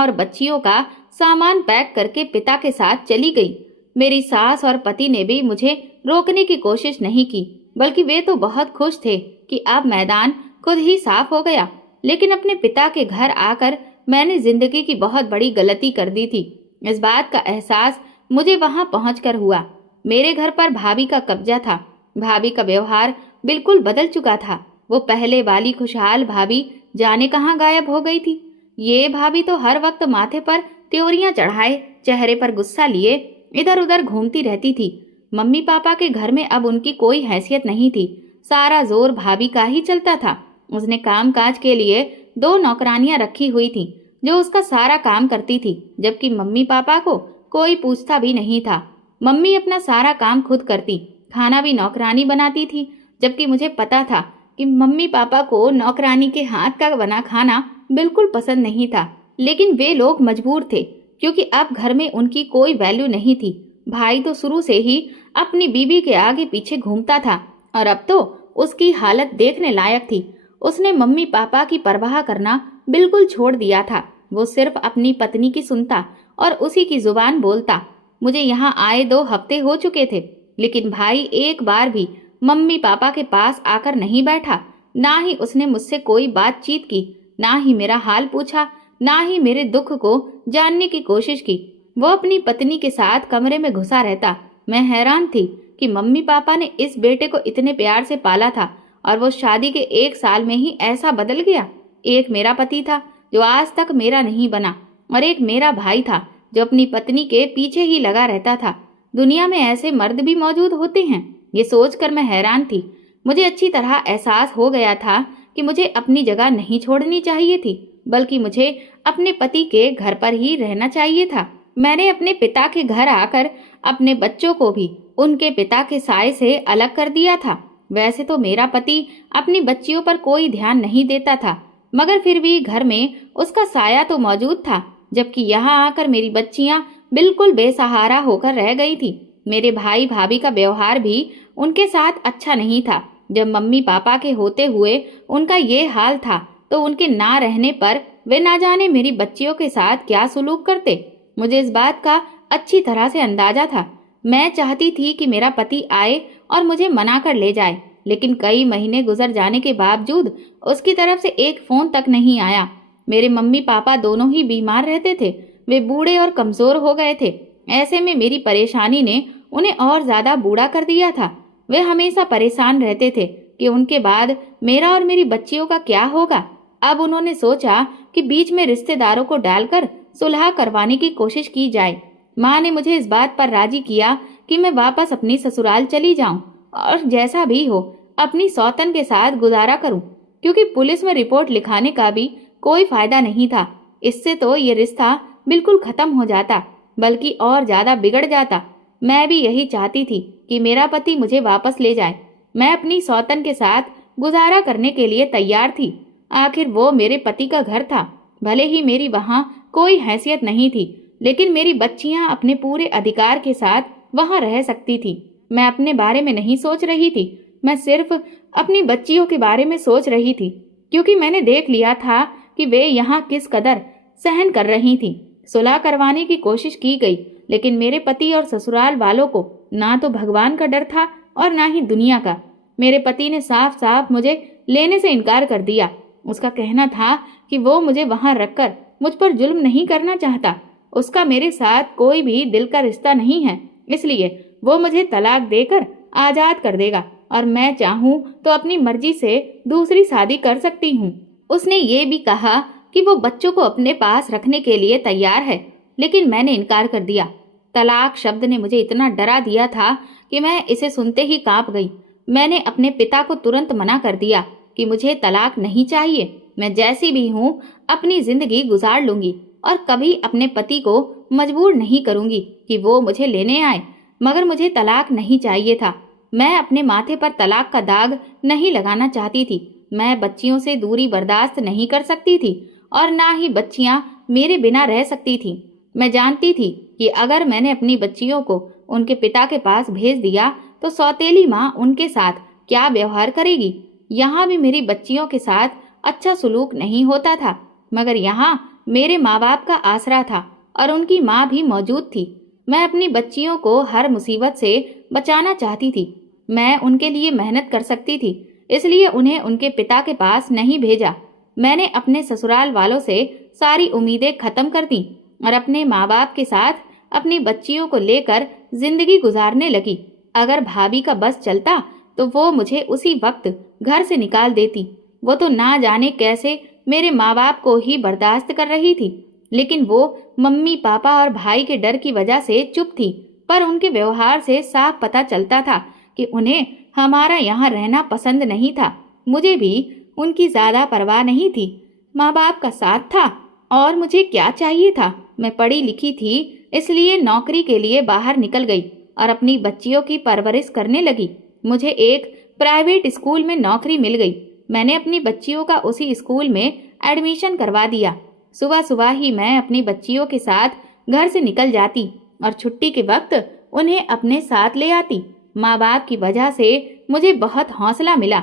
और बच्चियों का सामान पैक करके पिता के साथ चली गई। मेरी सास और पति ने भी मुझे रोकने की कोशिश नहीं की, बल्कि वे तो बहुत खुश थे कि अब मैदान खुद ही साफ हो गया। लेकिन अपने पिता के घर आकर मैंने जिंदगी की बहुत बड़ी गलती कर दी थी। इस बात का एहसास मुझे वहां पहुंचकर हुआ। मेरे घर पर भाभी का कब्जा था। भाभी का व्यवहार बिल्कुल बदल चुका था। वो पहले वाली खुशहाल भाभी जाने कहाँ गायब हो गई थी। ये भाभी तो हर वक्त माथे पर त्योरियां चढ़ाए, चेहरे पर गुस्सा लिए इधर उधर घूमती रहती थी। मम्मी पापा के घर में अब उनकी कोई हैसियत नहीं थी। सारा जोर भाभी का ही चलता था। उसने कामकाज के लिए 2 नौकरानियां रखी हुई थी जो उसका सारा काम करती थी, जबकि मम्मी पापा को कोई पूछता भी नहीं था। मम्मी अपना सारा काम खुद करती, खाना भी नौकरानी बनाती थी, जबकि मुझे पता था कि मम्मी पापा को नौकरानी के हाथ का बना खाना बिल्कुल पसंद नहीं था। लेकिन वे लोग मजबूर थे, क्योंकि अब घर में उनकी कोई वैल्यू नहीं थी। भाई तो शुरू से ही अपनी बीबी के आगे पीछे घूमता था और अब तो उसकी हालत देखने लायक थी। उसने मम्मी पापा की परवाह करना बिल्कुल छोड़ दिया था। वो सिर्फ अपनी पत्नी की सुनता और उसी की जुबान बोलता। मुझे यहाँ आए 2 हफ्ते हो चुके थे, लेकिन भाई एक बार भी मम्मी पापा के पास आकर नहीं बैठा। ना ही उसने मुझसे कोई बातचीत की, ना ही मेरा हाल पूछा, ना ही मेरे दुख को जानने की कोशिश की। वो अपनी पत्नी के साथ कमरे में घुसा रहता। मैं हैरान थी कि मम्मी पापा ने इस बेटे को इतने प्यार से पाला था और वो शादी के 1 साल में ही ऐसा बदल गया। एक मेरा पति था जो आज तक मेरा नहीं बना, और एक मेरा भाई था जो अपनी पत्नी के पीछे ही लगा रहता था। दुनिया में ऐसे मर्द भी मौजूद होते हैं, ये सोचकर मैं हैरान थी। मुझे अच्छी तरह एहसास हो गया था कि मुझे अपनी जगह नहीं छोड़नी चाहिए थी, बल्कि मुझे अपने पति के घर पर ही रहना चाहिए था। मैंने अपने पिता के घर आकर अपने बच्चों को भी उनके पिता के साए से अलग कर दिया था। वैसे तो मेरा पति अपनी बच्चियों पर कोई ध्यान नहीं देता था, मगर फिर भी घर में उसका साया तो मौजूद था, जबकि यहाँ आकर मेरी बच्चियां बिल्कुल बेसहारा होकर रह गई थी। मेरे भाई भाभी का व्यवहार भी उनके साथ अच्छा नहीं था। जब मम्मी पापा के होते हुए उनका ये हाल था, तो उनके ना रहने पर वे ना जाने मेरी बच्चियों के साथ क्या सुलूक करते। मुझे इस बात का अच्छी तरह से अंदाजा था। मैं चाहती थी कि मेरा पति आए और मुझे मना कर ले जाए, लेकिन कई महीने गुजर जाने के बावजूद उसकी तरफ से एक फोन तक नहीं आया। मेरे मम्मी पापा दोनों ही बीमार रहते थे। वे बूढ़े और कमजोर हो गए थे। ऐसे में मेरी परेशानी ने उन्हें और ज्यादा बूढ़ा कर दिया था। वे हमेशा परेशान रहते थे कि उनके बाद मेरा और मेरी बच्चियों का क्या होगा। अब उन्होंने सोचा कि बीच में रिश्तेदारों को डालकर सुलह करवाने की कोशिश की जाए। माँ ने मुझे इस बात पर राजी किया कि मैं वापस अपनी ससुराल चली जाऊं और जैसा भी हो अपनी सौतन के साथ गुजारा करूं, क्योंकि पुलिस में रिपोर्ट लिखाने का भी कोई फायदा नहीं था। इससे तो ये रिश्ता बिल्कुल खत्म हो जाता, बल्कि और ज्यादा बिगड़ जाता। मैं भी यही चाहती थी कि मेरा पति मुझे वापस ले जाए। मैं अपनी सौतन के साथ गुजारा करने के लिए तैयार थी। आखिर वो मेरे पति का घर था। भले ही मेरी वहाँ कोई हैसियत नहीं थी, लेकिन मेरी बच्चियां अपने पूरे अधिकार के साथ वहाँ रह सकती थी। मैं अपने बारे में नहीं सोच रही थी, मैं सिर्फ अपनी बच्चियों के बारे में सोच रही थी, क्योंकि मैंने देख लिया था कि वे यहाँ किस कदर सहन कर रही थी। सुलह करवाने की कोशिश की गई, लेकिन मेरे पति और ससुराल वालों को ना तो भगवान का डर था और ना ही दुनिया का। मेरे पति ने साफ साफ मुझे लेने से इनकार कर दिया। उसका कहना था कि वो मुझे वहां रखकर मुझ पर जुल्म नहीं करना चाहता। उसका मेरे साथ कोई भी दिल का रिश्ता नहीं है, इसलिए वो मुझे तलाक देकर आजाद कर देगा और मैं चाहूं तो अपनी मर्जी से दूसरी शादी कर सकती हूँ। उसने ये भी कहा कि वो बच्चों को अपने पास रखने के लिए तैयार है, लेकिन मैंने इनकार कर दिया। तलाक शब्द ने मुझे इतना डरा दिया था कि मैं इसे सुनते ही कांप गई। मैंने अपने पिता को तुरंत मना कर दिया कि मुझे तलाक नहीं चाहिए, मैं जैसी भी हूँ अपनी जिंदगी गुजार लूंगी और कभी अपने पति को मजबूर नहीं करूंगी कि वो मुझे लेने आए। मगर मुझे तलाक नहीं चाहिए था। मैं अपने माथे पर तलाक का दाग नहीं लगाना चाहती थी। मैं बच्चियों से दूरी बर्दाश्त नहीं कर सकती थी और ना ही बच्चियां मेरे बिना रह सकती थीं। मैं जानती थी कि अगर मैंने अपनी बच्चियों को उनके पिता के पास भेज दिया तो सौतेली माँ उनके साथ क्या व्यवहार करेगी। यहाँ भी मेरी बच्चियों के साथ अच्छा सलूक नहीं होता था, मगर यहाँ मेरे माँ बाप का आसरा था और उनकी माँ भी मौजूद थी। मैं अपनी बच्चियों को हर मुसीबत से बचाना चाहती थी। मैं उनके लिए मेहनत कर सकती थी, इसलिए उन्हें उनके पिता के पास नहीं भेजा। मैंने अपने ससुराल वालों से सारी उम्मीदें खत्म कर दी और अपने माँ बाप के साथ अपनी बच्चियों को लेकर जिंदगी गुजारने लगी। अगर भाभी का बस चलता तो वो मुझे उसी वक्त घर से निकाल देती। वो तो ना जाने कैसे मेरे माँ बाप को ही बर्दाश्त कर रही थी, लेकिन वो मम्मी पापा और भाई के डर की वजह से चुप थी। पर उनके व्यवहार से साफ पता चलता था कि उन्हें हमारा यहाँ रहना पसंद नहीं था। मुझे भी उनकी ज्यादा परवाह नहीं थी। माँ बाप का साथ था और मुझे क्या चाहिए था। मैं पढ़ी लिखी थी, इसलिए नौकरी के लिए बाहर निकल गई और अपनी बच्चियों की परवरिश करने लगी। मुझे एक प्राइवेट स्कूल में नौकरी मिल गई। मैंने अपनी बच्चियों का उसी स्कूल में एडमिशन करवा दिया। सुबह सुबह ही मैं अपनी बच्चियों के साथ घर से निकल जाती और छुट्टी के वक्त उन्हें अपने साथ ले आती। माँ बाप की वजह से मुझे बहुत हौसला मिला।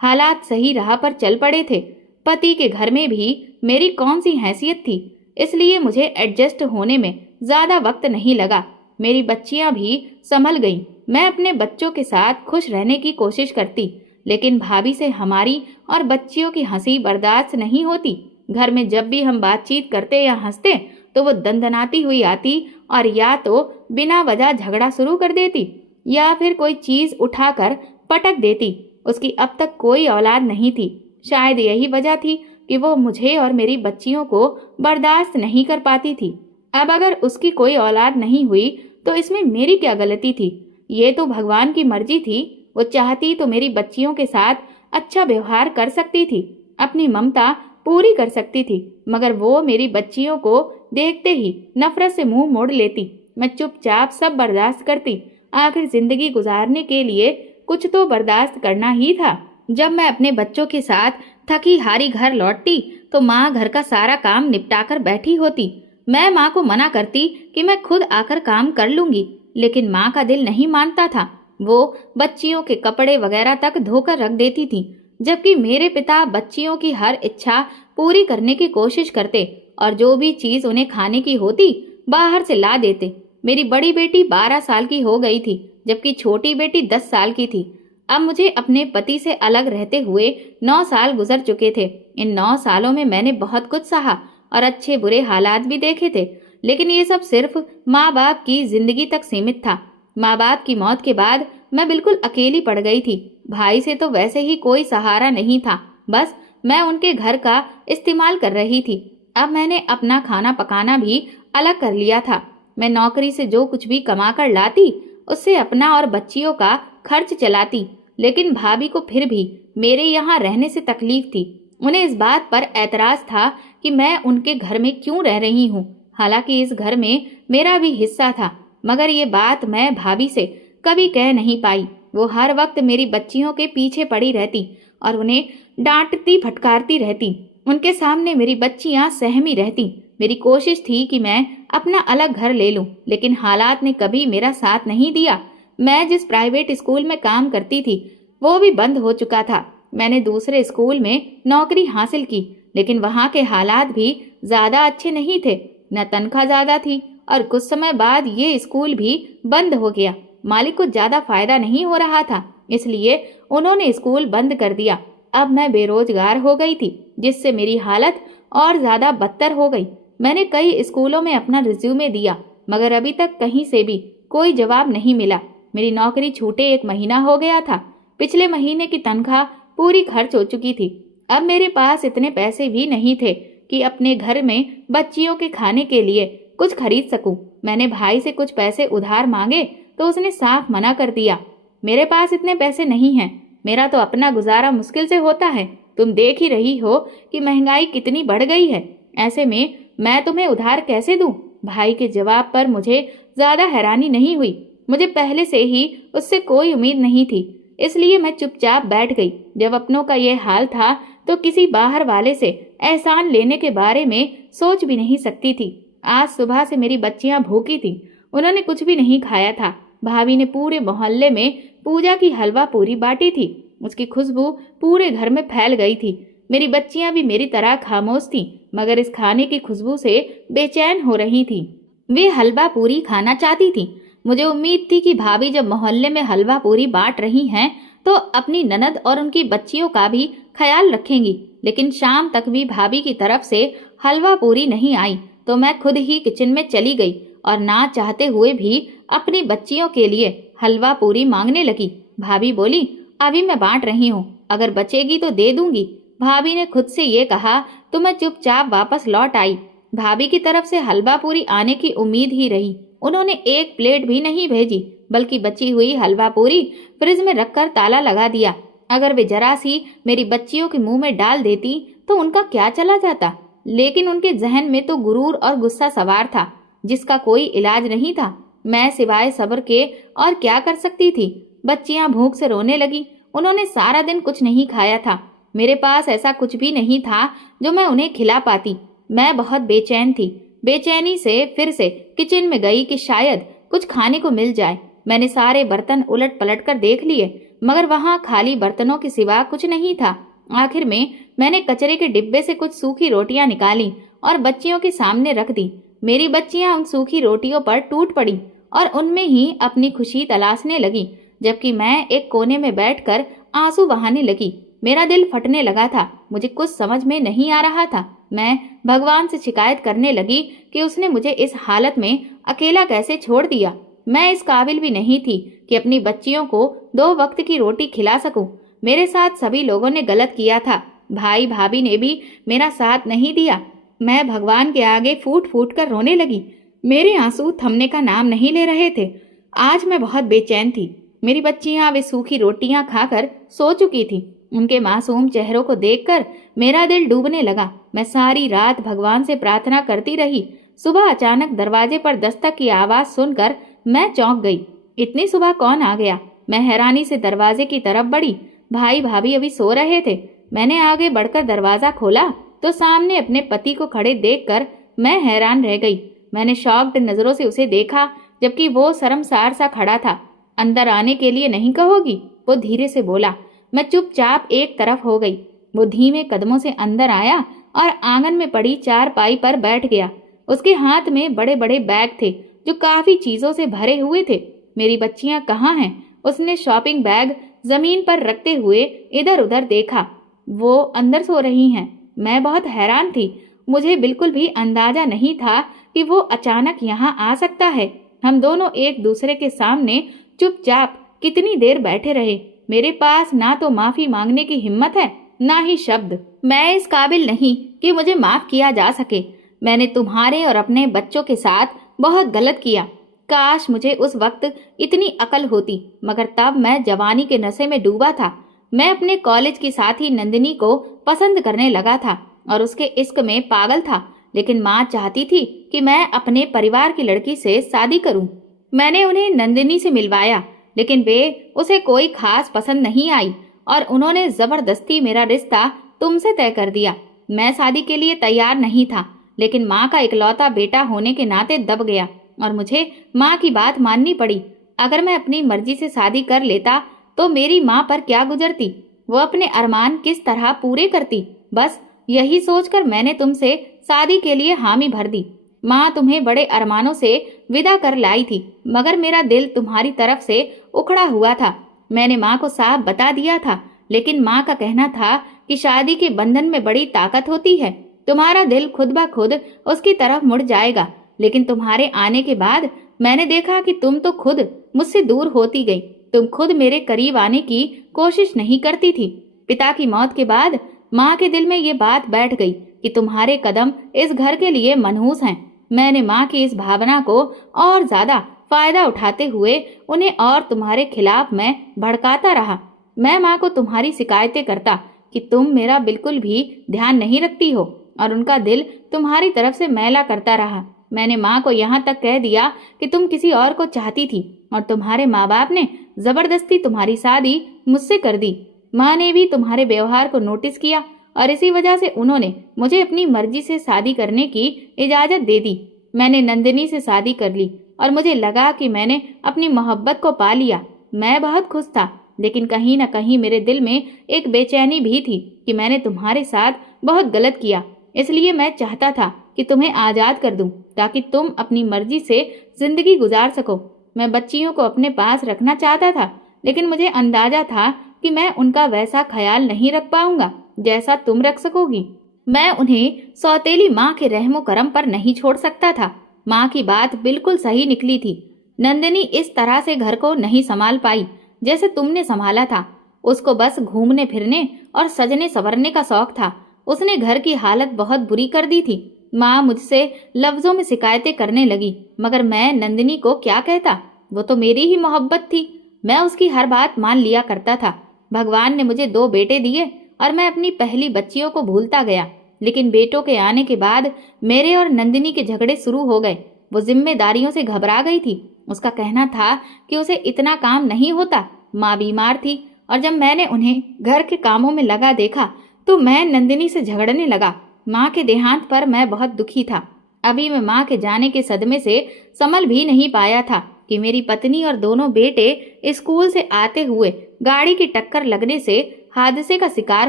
हालात सही राह पर चल पड़े थे। पति के घर में भी मेरी कौन सी हैसियत थी, इसलिए मुझे एडजस्ट होने में ज्यादा वक्त नहीं लगा। मेरी बच्चियां भी संभल गईं। मैं अपने बच्चों के साथ खुश रहने की कोशिश करती, लेकिन भाभी से हमारी और बच्चियों की हंसी बर्दाश्त नहीं होती। घर में जब भी हम बातचीत करते या हंसते तो वो दंदनाती हुई आती और या तो बिना वजह झगड़ा शुरू कर देती या फिर कोई चीज उठाकर पटक देती। उसकी अब तक कोई औलाद नहीं थी। शायद यही वजह थी कि वो मुझे और मेरी बच्चियों को बर्दाश्त नहीं कर पाती थी। अब अगर उसकी कोई औलाद नहीं हुई तो इसमें मेरी क्या गलती थी। ये तो भगवान की मर्जी थी। वो चाहती तो मेरी बच्चियों के साथ अच्छा व्यवहार कर सकती थी, अपनी ममता पूरी कर सकती थी, मगर वो मेरी बच्चियों को देखते ही नफरत से मुंह मोड़ लेती। मैं चुपचाप सब बर्दाश्त करती। आखिर जिंदगी गुजारने के लिए कुछ तो बर्दाश्त करना ही था। जब मैं अपने बच्चों के साथ थकी हारी घर लौटती तो माँ घर का सारा काम निपटाकर बैठी होती। मैं माँ को मना करती कि मैं खुद आकर काम कर लूंगी, लेकिन माँ का दिल नहीं मानता था। वो बच्चियों के कपड़े वगैरह तक धोकर रख देती थी, जबकि मेरे पिता बच्चियों की हर इच्छा पूरी करने की कोशिश करते और जो भी चीज उन्हें खाने की होती बाहर से ला देते। मेरी बड़ी बेटी 12 साल की हो गई थी, जबकि छोटी बेटी 10 साल की थी। अब मुझे अपने पति से अलग रहते हुए 9 साल गुजर चुके थे। इन 9 सालों में मैंने बहुत कुछ सहा और अच्छे बुरे हालात भी देखे थे, लेकिन ये सब सिर्फ माँ बाप की जिंदगी तक सीमित था। माँ बाप की मौत के बाद मैं बिल्कुल अकेली पड़ गई थी। भाई से तो वैसे ही कोई सहारा नहीं था, बस मैं उनके घर का इस्तेमाल कर रही थी। अब मैंने अपना खाना पकाना भी अलग कर लिया था। मैं नौकरी से जो कुछ भी कमा कर लाती उससे अपना और बच्चियों का खर्च चलाती, लेकिन भाभी को फिर भी मेरे यहाँ रहने से तकलीफ थी। उन्हें इस बात पर एतराज था कि मैं उनके घर में क्यों रह रही हूँ, हालांकि इस घर में मेरा भी हिस्सा था। मगर ये बात मैं भाभी से कभी कह नहीं पाई। वो हर वक्त मेरी बच्चियों के पीछे पड़ी रहती और उन्हें डांटती फटकारती रहती। उनके सामने मेरी बच्चियां सहमी रहती। मेरी कोशिश थी कि मैं अपना अलग घर ले लूं, लेकिन हालात ने कभी मेरा साथ नहीं दिया। मैं जिस प्राइवेट स्कूल में काम करती थी वो भी बंद हो चुका था। मैंने दूसरे स्कूल में नौकरी हासिल की, लेकिन वहाँ के हालात भी ज्यादा अच्छे नहीं थे। न तनख्वाह ज्यादा थी और कुछ समय बाद ये स्कूल भी बंद हो गया। मालिक को ज्यादा फायदा नहीं हो रहा था, इसलिए उन्होंने स्कूल बंद कर दिया। अब मैं बेरोजगार हो गई थी, जिससे मेरी हालत और ज्यादा बदतर हो गई। मैंने कई स्कूलों में अपना रिज्यूमे दिया, मगर अभी तक कहीं से भी कोई जवाब नहीं मिला। मेरी नौकरी छूटे 1 महीना हो गया था। पिछले महीने की तनख्वाह पूरी खर्च हो चुकी थी। अब मेरे पास इतने पैसे भी नहीं थे कि अपने घर में बच्चियों के खाने के लिए कुछ खरीद सकूं। मैंने भाई से कुछ पैसे उधार मांगे तो उसने साफ मना कर दिया। मेरे पास इतने पैसे नहीं हैं, मेरा तो अपना गुजारा मुश्किल से होता है। तुम देख ही रही हो कि महंगाई कितनी बढ़ गई है, ऐसे में मैं तुम्हें उधार कैसे दूं? भाई के जवाब पर मुझे ज्यादा हैरानी नहीं हुई। मुझे पहले से ही उससे कोई उम्मीद नहीं थी, इसलिए मैं चुपचाप बैठ गई। जब अपनों का ये हाल था तो किसी बाहर वाले से एहसान लेने के बारे में सोच भी नहीं सकती थी। आज सुबह से मेरी बच्चियां भूखी थीं, उन्होंने कुछ भी नहीं खाया था। भाभी ने पूरे मोहल्ले में पूजा की हलवा पूरी बांटी थी। उसकी खुशबू पूरे घर में फैल गई थी। मेरी बच्चियां भी मेरी तरह खामोश थीं, मगर इस खाने की खुशबू से बेचैन हो रही थीं। वे हलवा पूरी खाना चाहती थीं। मुझे उम्मीद थी कि भाभी जब मोहल्ले में हलवा पूरी बांट रही हैं तो अपनी ननद और उनकी बच्चियों का भी ख्याल रखेंगी, लेकिन शाम तक भी भाभी की तरफ से हलवा पूरी नहीं आई। तो मैं खुद ही किचन में चली गई और ना चाहते हुए भी अपनी बच्चियों के लिए हलवा पूरी मांगने लगी। भाभी बोली, अभी मैं बांट रही हूँ, अगर बचेगी तो दे दूंगी। भाभी ने खुद से ये कहा तो मैं चुपचाप वापस लौट आई। भाभी की तरफ से हलवा पूरी आने की उम्मीद ही रही। उन्होंने 1 प्लेट भी नहीं भेजी, बल्कि बची हुई हलवा पूरी फ्रिज में रखकर ताला लगा दिया। अगर वे जरा सी मेरी बच्चियों के मुंह में डाल देती तो उनका क्या चला जाता, लेकिन उनके जहन में तो गुरूर और गुस्सा सवार था, जिसका कोई इलाज नहीं था। मैं सिवाय सब्र के और क्या कर सकती थी। बच्चियां भूख से रोने लगी। उन्होंने सारा दिन कुछ नहीं खाया था। मेरे पास ऐसा कुछ भी नहीं था जो मैं उन्हें खिला पाती। मैं बहुत बेचैन थी। बेचैनी से फिर से किचन में गई कि शायद कुछ खाने को मिल जाए। मैंने सारे बर्तन उलट पलट कर देख लिए, मगर वहां खाली बर्तनों के सिवा कुछ नहीं था। आखिर में मैंने कचरे के डिब्बे से कुछ सूखी रोटियां निकाली और बच्चियों के सामने रख दी। मेरी बच्चियां उन सूखी रोटियों पर टूट पड़ी और उनमें ही अपनी खुशी तलाशने लगी, जबकि मैं एक कोने में बैठकर आंसू बहाने लगी। मेरा दिल फटने लगा था। मुझे कुछ समझ में नहीं आ रहा था। मैं भगवान से शिकायत करने लगी कि उसने मुझे इस हालत में अकेला कैसे छोड़ दिया। मैं इस काबिल भी नहीं थी कि अपनी बच्चियों को 2 वक्त की रोटी खिला सकूं। मेरे साथ सभी लोगों ने गलत किया था। भाई भाभी ने भी मेरा साथ नहीं दिया। मैं भगवान के आगे फूट फूट कर रोने लगी। मेरे आंसू थमने का नाम नहीं ले रहे थे। आज मैं बहुत बेचैन थी। मेरी बच्चियां वे सूखी रोटियां खाकर सो चुकी थी। उनके मासूम चेहरों को देखकर मेरा दिल डूबने लगा। मैं सारी रात भगवान से प्रार्थना करती रही। सुबह अचानक दरवाजे पर दस्तक की आवाज सुनकर मैं चौंक गई। इतनी सुबह कौन आ गया? मैं हैरानी से दरवाजे की तरफ बढ़ी। भाई भाभी अभी सो रहे थे। मैंने आगे बढ़कर दरवाजा खोला तो सामने अपने पति को खड़े देखकर मैं हैरान रह गई। मैंने शॉक्ड नजरों से उसे देखा, जबकि वो शर्मसार सा खड़ा था। अंदर आने के लिए नहीं कहोगी? वो धीरे से बोला। मैं चुपचाप एक तरफ हो गई। वो धीमे कदमों से अंदर आया और आंगन में पड़ी चारपाई पर बैठ गया। उसके हाथ में बड़े बड़े बैग थे जो काफी चीजों से भरे हुए थे। मेरी बच्चियां कहाँ हैं? उसने शॉपिंग बैग जमीन पर रखते हुए इधर उधर देखा। वो अंदर सो रही हैं। मैं बहुत हैरान थी। मुझे बिल्कुल भी अंदाजा नहीं था कि वो अचानक यहाँ आ सकता है। हम दोनों एक दूसरे के सामने चुपचाप कितनी देर बैठे रहे। मेरे पास ना तो माफी मांगने की हिम्मत है, ना ही शब्द। मैं इस काबिल नहीं कि मुझे माफ किया जा सके। मैंने तुम्हारे और अपने बच्चों के साथ बहुत गलत किया। काश मुझे उस वक्त इतनी अकल होती, मगर तब मैं जवानी के नशे में डूबा था। मैं अपने कॉलेज की साथी नंदिनी को पसंद करने लगा था और उसके इश्क में पागल था, लेकिन माँ चाहती थी कि मैं अपने परिवार की लड़की से शादी करूं। मैंने उन्हें नंदिनी से मिलवाया, लेकिन वे उसे कोई खास पसंद नहीं आई और उन्होंने जबरदस्ती मेरा रिश्ता तुमसे तय कर दिया। मैं शादी के लिए तैयार नहीं था, लेकिन माँ का इकलौता बेटा होने के नाते दब गया और मुझे माँ की बात माननी पड़ी। अगर मैं अपनी मर्जी से शादी कर लेता तो मेरी माँ पर क्या गुजरती? वो अपने अरमान किस तरह पूरे करती? बस यही सोचकर मैंने तुमसे शादी के लिए हामी भर दी। माँ तुम्हें बड़े अरमानों से विदा कर लाई थी, मगर मेरा दिल तुम्हारी तरफ से उखड़ा हुआ था। मैंने माँ को साफ बता दिया था, लेकिन माँ का कहना था कि शादी के बंधन में बड़ी ताकत होती है, तुम्हारा दिल खुद ब खुद उसकी तरफ मुड़ जाएगा। लेकिन तुम्हारे आने के बाद मैंने देखा कि तुम तो खुद मुझसे दूर होती गई। तुम खुद मेरे करीब आने की कोशिश नहीं करती थी। पिता की मौत के बाद माँ के दिल में ये बात बैठ गई कि तुम्हारे कदम इस घर के लिए मनहूस हैं। मैंने माँ की इस भावना को और ज्यादा फायदा उठाते हुए उन्हें और तुम्हारे खिलाफ मैं भड़काता रहा। मैं माँ को तुम्हारी शिकायतें करता कि तुम मेरा बिल्कुल भी ध्यान नहीं रखती हो, और उनका दिल तुम्हारी तरफ से मैला करता रहा। मैंने माँ को यहाँ तक कह दिया कि तुम किसी और को चाहती थी, और तुम्हारे माँ बाप ने जबरदस्ती तुम्हारी शादी मुझसे कर दी। माँ ने भी तुम्हारे व्यवहार को नोटिस किया, और इसी वजह से उन्होंने मुझे अपनी मर्जी से शादी करने की इजाजत दे दी। मैंने नंदिनी से शादी कर ली, और मुझे लगा कि मैंने अपनी मोहब्बत को पा लिया। मैं बहुत खुश था, लेकिन कहीं न कहीं मेरे दिल में एक बेचैनी भी थी कि मैंने तुम्हारे साथ बहुत गलत किया। इसलिए मैं चाहता था कि तुम्हें आजाद कर दूं, ताकि तुम अपनी मर्जी से जिंदगी गुजार सको। मैं बच्चियों को अपने पास रखना चाहता था, लेकिन मुझे अंदाजा था कि मैं उनका वैसा ख्याल नहीं रख पाऊंगा जैसा तुम रख सकोगी। मैं उन्हें सौतेली माँ के रहमो करम पर नहीं छोड़ सकता था। माँ की बात बिल्कुल सही निकली थी। नंदिनी इस तरह से घर को नहीं संभाल पाई जैसे तुमने संभाला था। उसको बस घूमने फिरने और सजने संवरने का शौक था। उसने घर की हालत बहुत बुरी कर दी थी। माँ मुझसे लफ्जों में शिकायतें करने लगी, मगर मैं नंदिनी को क्या कहता? वो तो मेरी ही मोहब्बत थी। मैं उसकी हर बात मान लिया करता था। भगवान ने मुझे 2 बेटे दिए, और मैं अपनी पहली बच्चियों को भूलता गया। लेकिन बेटों के आने के बाद मेरे और नंदिनी के झगड़े शुरू हो गए। वो जिम्मेदारियों से घबरा गई थी। उसका कहना था कि उसे इतना काम नहीं होता। माँ बीमार थी, और जब मैंने उन्हें घर के कामों में लगा देखा तो मैं नंदिनी से झगड़ने लगा। माँ के देहांत पर मैं बहुत दुखी था। अभी मैं माँ के जाने के सदमे से संभल भी नहीं पाया था कि मेरी पत्नी और दोनों बेटे स्कूल से आते हुए गाड़ी की टक्कर लगने से हादसे का शिकार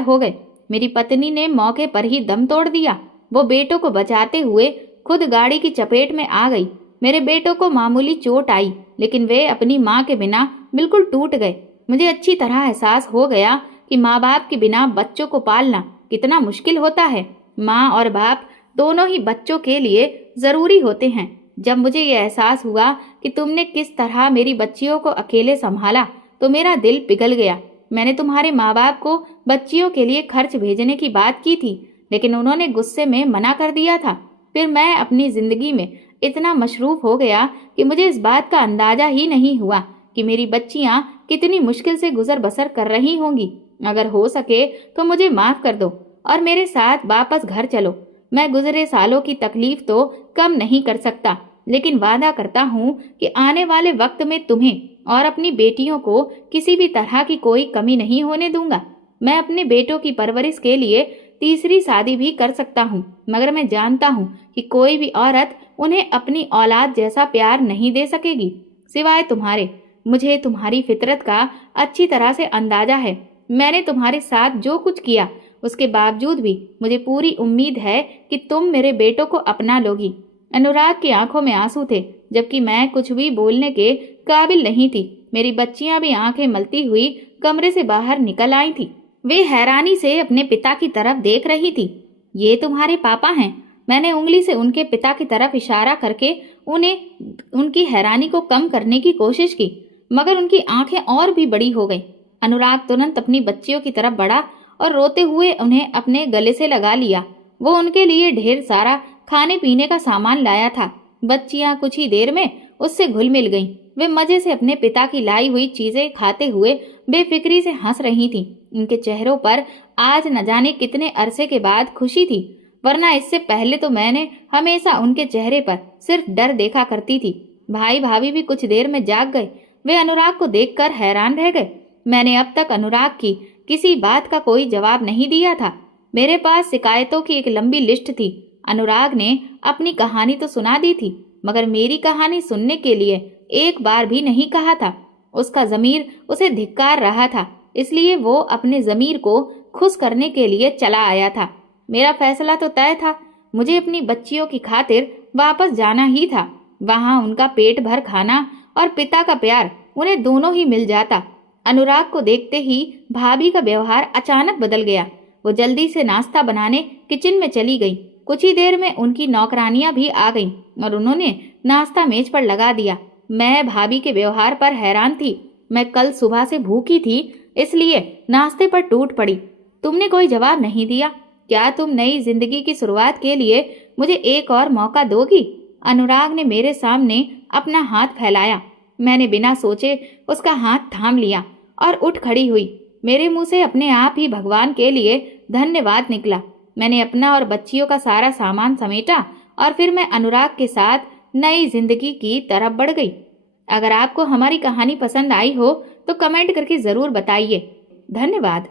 हो गए। मेरी पत्नी ने मौके पर ही दम तोड़ दिया। वो बेटों को बचाते हुए खुद गाड़ी की चपेट में आ गई। मेरे बेटों को मामूली चोट आई, लेकिन वे अपनी माँ के बिना बिल्कुल टूट गए। मुझे अच्छी तरह एहसास हो गया कि माँ बाप के बिना बच्चों को पालना कितना मुश्किल होता है। माँ और बाप दोनों ही बच्चों के लिए जरूरी होते हैं। जब मुझे ये एहसास हुआ कि तुमने किस तरह मेरी बच्चियों को अकेले संभाला, तो मेरा दिल पिघल गया। मैंने तुम्हारे माँ बाप को बच्चियों के लिए खर्च भेजने की बात की थी, लेकिन उन्होंने गुस्से में मना कर दिया था। फिर मैं अपनी जिंदगी में इतना मशरूफ हो गया कि मुझे इस बात का अंदाजा ही नहीं हुआ कि मेरी बच्चियां कितनी मुश्किल से गुजर बसर कर रही होंगी। अगर हो सके तो मुझे माफ कर दो और मेरे साथ वापस घर चलो। मैं गुजरे सालों की तकलीफ तो कम नहीं कर सकता, लेकिन वादा करता हूँ कि आने वाले वक्त में तुम्हें और अपनी बेटियों को किसी भी तरह की कोई कमी नहीं होने दूंगा। मैं अपने बेटों की परवरिश के लिए तीसरी शादी भी कर सकता हूँ, मगर मैं जानता हूँ कि कोई भी औरत उन्हें अपनी औलाद जैसा प्यार नहीं दे सकेगी सिवाय तुम्हारे। मुझे तुम्हारी फितरत का अच्छी तरह से अंदाजा है। मैंने तुम्हारे साथ जो कुछ किया उसके बावजूद भी मुझे पूरी उम्मीद है कि तुम मेरे बेटों को अपना लोगी। अनुराग की आंखों में आंसू थे, जबकि मैं कुछ भी बोलने के काबिल नहीं थी। मेरी बच्चियां भी आंखें मलती हुई कमरे से बाहर निकल आई थी। वे हैरानी से अपने पिता की तरफ देख रही थी। ये तुम्हारे पापा हैं? मैंने उंगली से उनके पिता की तरफ इशारा करके उनकी हैरानी को कम करने की कोशिश की, मगर उनकी आंखें और भी बड़ी हो गईं। अनुराग तुरंत अपनी बच्चियों की तरफ बढ़ा और रोते हुए उन्हें अपने गले से लगा लिया। वो उनके लिए ढेर सारा खाने पीने का सामान लाया था। बच्चियां कुछ ही देर में उससे घुल मिल गईं। वे मजे से अपने पिता की लाई हुई चीजें खाते हुए बेफिक्री से हंस रही थीं। उनके चेहरों पर आज न जाने कितने अरसे के बाद खुशी थी, वरना इससे पहले तो मैंने हमेशा उनके चेहरे पर सिर्फ डर देखा करती थी। भाई भाभी भी कुछ देर में जाग गए। वे अनुराग को देखकर हैरान रह गए। मैंने अब तक अनुराग की किसी बात का कोई जवाब नहीं दिया था। मेरे पास शिकायतों की एक लंबी लिस्ट थी। अनुराग ने अपनी कहानी तो सुना दी थी, मगर मेरी कहानी सुनने के लिए एक बार भी नहीं कहा था। उसका ज़मीर उसे धिक्कार रहा था, इसलिए वो अपने ज़मीर को खुश करने के लिए चला आया था। मेरा फैसला तो तय था। मुझे अपनी बच्चियों की खातिर वापस जाना ही था। वहां उनका पेट भर खाना और पिता का प्यार उन्हें दोनों ही मिल जाता। अनुराग को देखते ही भाभी का व्यवहार अचानक बदल गया। वो जल्दी से नाश्ता बनाने किचन में चली गई। कुछ ही देर में उनकी नौकरानियां भी आ गईं और उन्होंने नाश्ता मेज पर लगा दिया। मैं भाभी के व्यवहार पर हैरान थी। मैं कल सुबह से भूखी थी, इसलिए नाश्ते पर टूट पड़ी। तुमने कोई जवाब नहीं दिया। क्या तुम नई जिंदगी की शुरुआत के लिए मुझे एक और मौका दोगी? अनुराग ने मेरे सामने अपना हाथ फैलाया। मैंने बिना सोचे उसका हाथ थाम लिया और उठ खड़ी हुई। मेरे मुंह से अपने आप ही भगवान के लिए धन्यवाद निकला। मैंने अपना और बच्चियों का सारा सामान समेटा और फिर मैं अनुराग के साथ नई जिंदगी की तरफ बढ़ गई। अगर आपको हमारी कहानी पसंद आई हो तो कमेंट करके जरूर बताइए। धन्यवाद।